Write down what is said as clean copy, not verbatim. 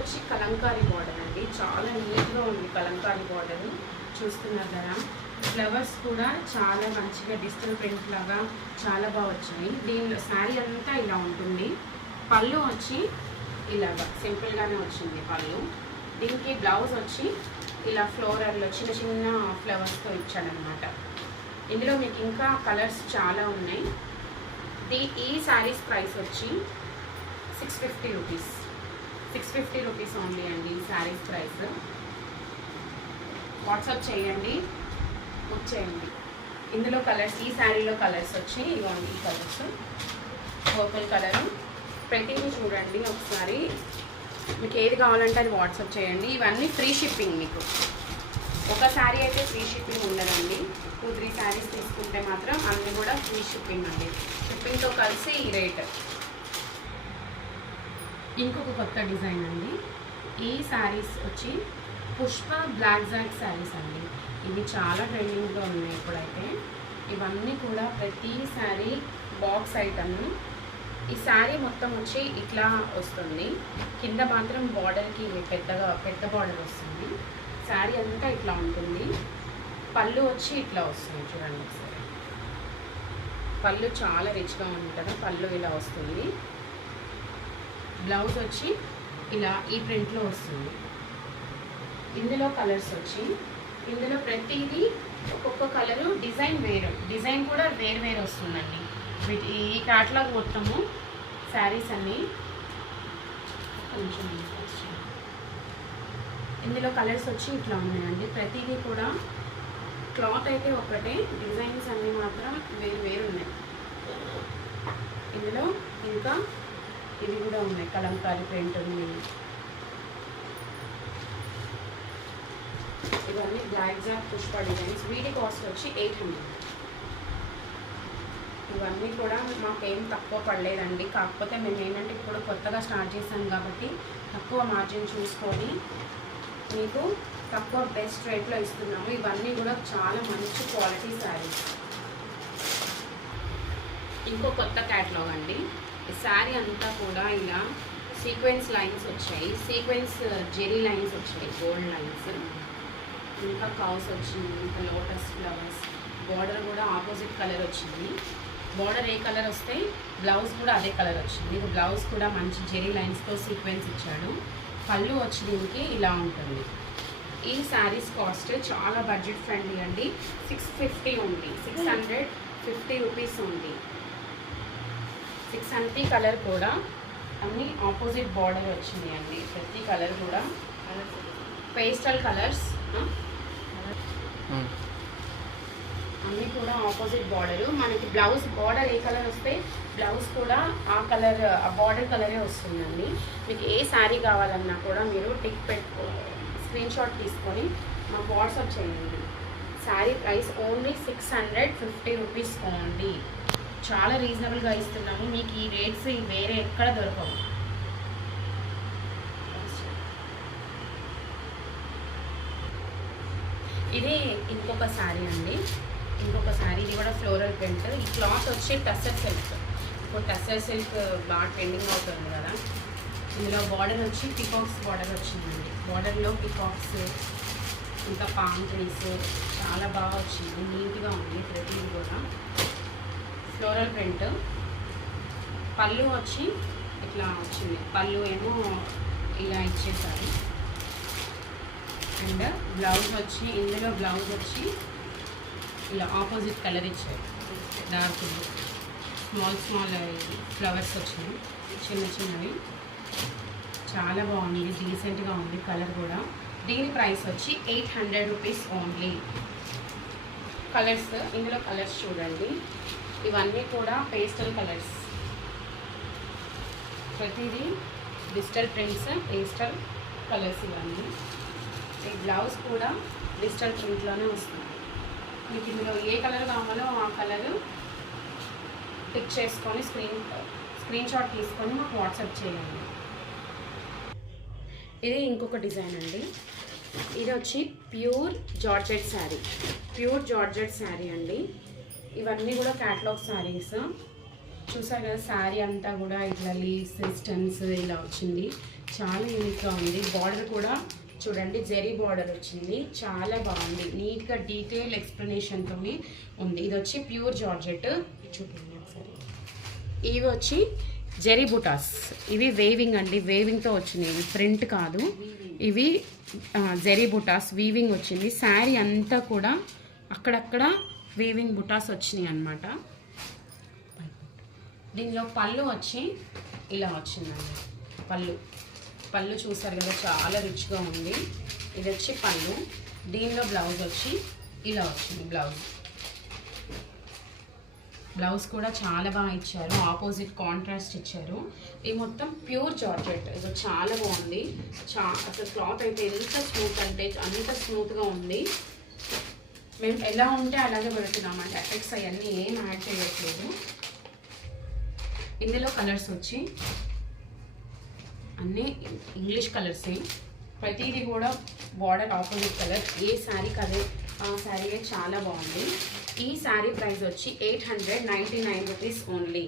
వచ్చి కలంకారీ బార్డర్ అండి. చాలా నీట్గా ఉంది కలంకారీ బార్డర్. చూస్తున్నారు కదా, ఫ్లవర్స్ కూడా చాలా మంచిగా డిజిటల్ ప్రింట్ లాగా చాలా బాగా వచ్చాయి. దీనిలో శారీ అంతా ఇలా ఉంటుంది. పళ్ళు వచ్చి ఇలాగా సింపుల్గానే వచ్చింది పళ్ళు. దీనికి బ్లౌజ్ వచ్చి ఇలా ఫ్లోరల్లో చిన్న చిన్న ఫ్లవర్స్తో ఇచ్చాడనమాట. ఇందులో మీకు ఇంకా కలర్స్ చాలా ఉన్నాయి. ఈ శారీస్ ప్రైస్ వచ్చి 650 రూపీస్. 650 రూపీస్ ఓన్లీ అండి ఈ శారీస్ ప్రైస్. వాట్సాప్ చేయండి, బుక్ చేయండి. ఇందులో కలర్స్, ఈ శారీలో కలర్స్ వచ్చి ఇవ్వండి. ఈ కలర్స్ పర్పుల్ కలరు. ప్రతిదీ చూడండి ఒకసారి. మీకు ఏది కావాలంటే అది వాట్సాప్ చేయండి. ఇవన్నీ ఫ్రీ షిప్పింగ్. మీకు ఒక శారీ అయితే ఫ్రీ షిప్పింగ్ ఉండదండి. 2-3 శారీస్ తీసుకుంటే మాత్రం అన్నీ కూడా ఫ్రీ షిప్పింగ్ అండి. షిప్పింగ్తో కలిసి ఈ రేట్. ఇంకొక కొత్త డిజైన్ అండి. ఈ శారీస్ వచ్చి పుష్ప బ్లాక్ జాక్ శారీస్ అండి. ఇవి చాలా ట్రెండింగ్లో ఉన్నాయి ఇప్పుడైతే. ఇవన్నీ కూడా ప్రతి శారీ బాక్స్ ఐటమ్. ఈ శారీ మొత్తం వచ్చి ఇట్లా వస్తుంది. కింద మాత్రం బార్డర్కి పెద్ద బార్డర్ వస్తుంది. శారీ అంతా ఇట్లా ఉంటుంది. పళ్ళు వచ్చి ఇట్లా వస్తుంది చూడండి ఒకసారి. పళ్ళు చాలా రిచ్గా ఉంటుంది. పళ్ళు ఇలా వస్తుంది. బ్లౌజ్ వచ్చి ఇలా ఈ ప్రింట్లో వస్తుంది. ఇందులో కలర్స్ వచ్చి, ఇందులో ప్రతిదీ ఒక్కొక్క కలరు డిజైన్ వేరు. డిజైన్ కూడా వేరు వస్తుందండి. ఈ క్యాటలాగ్ మొత్తము శారీస్ అన్నీ కొంచెం ఇందులో కలర్స్ వచ్చి ఇట్లా ఉన్నాయండి. ప్రతిదీ కూడా క్లాత్ అయితే ఒకటే, డిజైన్స్ అన్నీ మాత్రం వేరు ఉన్నాయి. ఇందులో ఇంకా ఇవి కూడా ఉన్నాయి. కలంకారీ ప్రింట్ ఉంది. ఇవన్నీ బ్లాక్ జాక్ పుష్ప డిజైన్స్. వీటి కాస్ట్ వచ్చి 800. ఇవన్నీ కూడా మాకేం తక్కువ పడలేదండి. కాకపోతే మేము ఏంటంటే ఇప్పుడు కొత్తగా స్టార్ట్ చేసాం కాబట్టి తక్కువ మార్జిన్ చూసుకొని మీకు తక్కువ బెస్ట్ రేట్లో ఇస్తున్నాము. ఇవన్నీ కూడా చాలా మంచి క్వాలిటీ శారీస్. ఇంకో కొత్త క్యాటలాగ్ అండి. ఈ శారీ అంతా కూడా ఇలా సీక్వెన్స్ లైన్స్ వచ్చాయి. సీక్వెన్స్ జెరీ లైన్స్ వచ్చాయి, గోల్డ్ లైన్స్. ఇంకా కౌస్ వచ్చింది, ఇంకా లోటస్ ఫ్లవర్స్. బార్డర్ కూడా ఆపోజిట్ కలర్ వచ్చింది. బార్డర్ ఏ కలర్ వస్తే బ్లౌజ్ కూడా అదే కలర్ వచ్చింది. మీకు బ్లౌజ్ కూడా మంచి జెరీ లైన్స్తో సీక్వెన్స్ ఇచ్చాడు. పళ్ళు వచ్చి దీనికి ఇలా ఉంటుంది. ఈ శారీస్ కాస్ట్ చాలా బడ్జెట్ ఫ్రెండ్లీ అండి. 650 ఉంది. 650 రూపీస్ ఉంది. 600 కలర్ కూడా అన్నీ ఆపోజిట్ బార్డర్ వచ్చింది అండి. ప్రతి కలర్ కూడా పేస్టల్ కలర్స్ అన్నీ కూడా ఆపోజిట్ బార్డరు. మనకి బ్లౌజ్ బార్డర్ ఏ కలర్ వస్తే బ్లౌజ్ కూడా ఆ కలర్, ఆ బార్డర్ కలరే వస్తుందండి. మీకు ఏ శారీ కావాలన్నా కూడా మీరు స్క్రీన్ షాట్ తీసుకొని మాకు వాట్సాప్ చేయండి. Sari price only 650 rupees only. చాలా రీజనబుల్గా ఇస్తున్నాము. మీకు ఈ రేట్స్ వేరే ఎక్కడ దొరకవు. ఇది ఇంకొక శారీ అండి. ఇంకొక శారీ, ఇది కూడా ఫ్లోరల్ ప్రింట్. ఈ క్లాత్ వచ్చి టస్సర్ సిల్క్. ఇప్పుడు టస్సర్ సిల్క్ బాగా ట్రెండింగ్ అవుతుంది కదా. ఇందులో బార్డర్ వచ్చి పికాక్స్ బార్డర్ వచ్చిందండి. బార్డర్లో పికాక్స్, ఇంకా పామ్ ట్రీస్ చాలా బాగా వచ్చింది. నీట్గా ఉంది ప్రతిదీ కూడా. Floral print. పళ్ళు వచ్చి ఇట్లా వచ్చింది. పళ్ళు ఏమో ఇలా ఇచ్చేసారు. అండ్ బ్లౌజ్ వచ్చి, ఇందులో బ్లౌజ్ వచ్చి ఇలా ఆపోజిట్ కలర్ ఇచ్చారు. డార్క్ స్మాల్ ఫ్లవర్స్ వచ్చినాయి, చిన్నవి. చాలా బాగుంది, డీసెంట్గా ఉంది కలర్ కూడా. దీని ప్రైస్ వచ్చి 800 రూపీస్ ఓన్లీ. కలర్స్, ఇందులో కలర్స్ చూడండి. ఇవన్నీ కూడా పేస్టల్ కలర్స్. ప్రతిదీ డిజిటల్ ప్రింట్స్, పేస్టల్ కలర్స్ ఇవన్నీ. ఈ బ్లౌజ్ కూడా డిజిటల్ ప్రింట్లోనే వస్తుంది. మీకు ఇందులో ఏ కలర్ కావాలో ఆ కలరు పిక్ చేసుకొని స్క్రీన్ షాట్ తీసుకొని మాకు వాట్సాప్ చేయండి. ఇది ఇంకొక డిజైన్ అండి. ఇది వచ్చి pure georgette sari. Pure georgette sari అండి. ఇవన్నీ కూడా క్యాటలాగ్ శారీస్. చూసారు కదా, శారీ అంతా కూడా ఇట్లా లీవ్స్, స్టెమ్స్ ఇలా వచ్చింది. చాలా యూనిక్గా ఉంది. బార్డర్ కూడా చూడండి జెరీ బార్డర్ వచ్చింది, చాలా బాగుంది. నీట్గా డీటెయిల్ ఎక్స్ప్లెనేషన్తో ఉంది. ఇది వచ్చి ప్యూర్ జార్జెట్. చూడండి ఒకసారి. ఇవి వచ్చి జెరీ బుటాస్. ఇవి వేవింగ్ అండి, వేవింగ్తో వచ్చినాయి, ప్రింట్ కాదు. ఇవి జెరీ బుటాస్ వీవింగ్ వచ్చింది. శారీ అంతా కూడా అక్కడక్కడ వీవింగ్ బుటాస్ వచ్చినాయి అన్నమాట. దీనిలో పళ్ళు వచ్చి ఇలా వచ్చిందండి. పళ్ళు చూసారు కదా, చాలా రిచ్గా ఉంది. ఇది వచ్చి పళ్ళు. దీనిలో బ్లౌజ్ వచ్చి ఇలా వచ్చింది. బ్లౌజ్ కూడా చాలా బాగా ఇచ్చారు, ఆపోజిట్ కాంట్రాస్ట్ ఇచ్చారు. ఇది మొత్తం ప్యూర్ జార్జెట్. ఇది చాలా బాగుంది. అసలు క్లాత్ అయితే ఎంత స్మూత్ అంటే అంత స్మూత్గా ఉంది. మేము ఎలా ఉంటే అలాగే పెడుతున్నామండి, ఎఫెక్ట్స్ అవన్నీ ఏం యాడ్ చేయట్లేదు. ఇందులో కలర్స్ వచ్చి అన్నీ ఇంగ్లీష్ కలర్సే. ప్రతిదీ కూడా బార్డర్ ఆపోజిట్ కలర్. ఏ శారీకి అదే ఆ శారీయే చాలా బాగుంది. ఈ శారీ ప్రైస్ వచ్చి 899 రూపీస్ ఓన్లీ.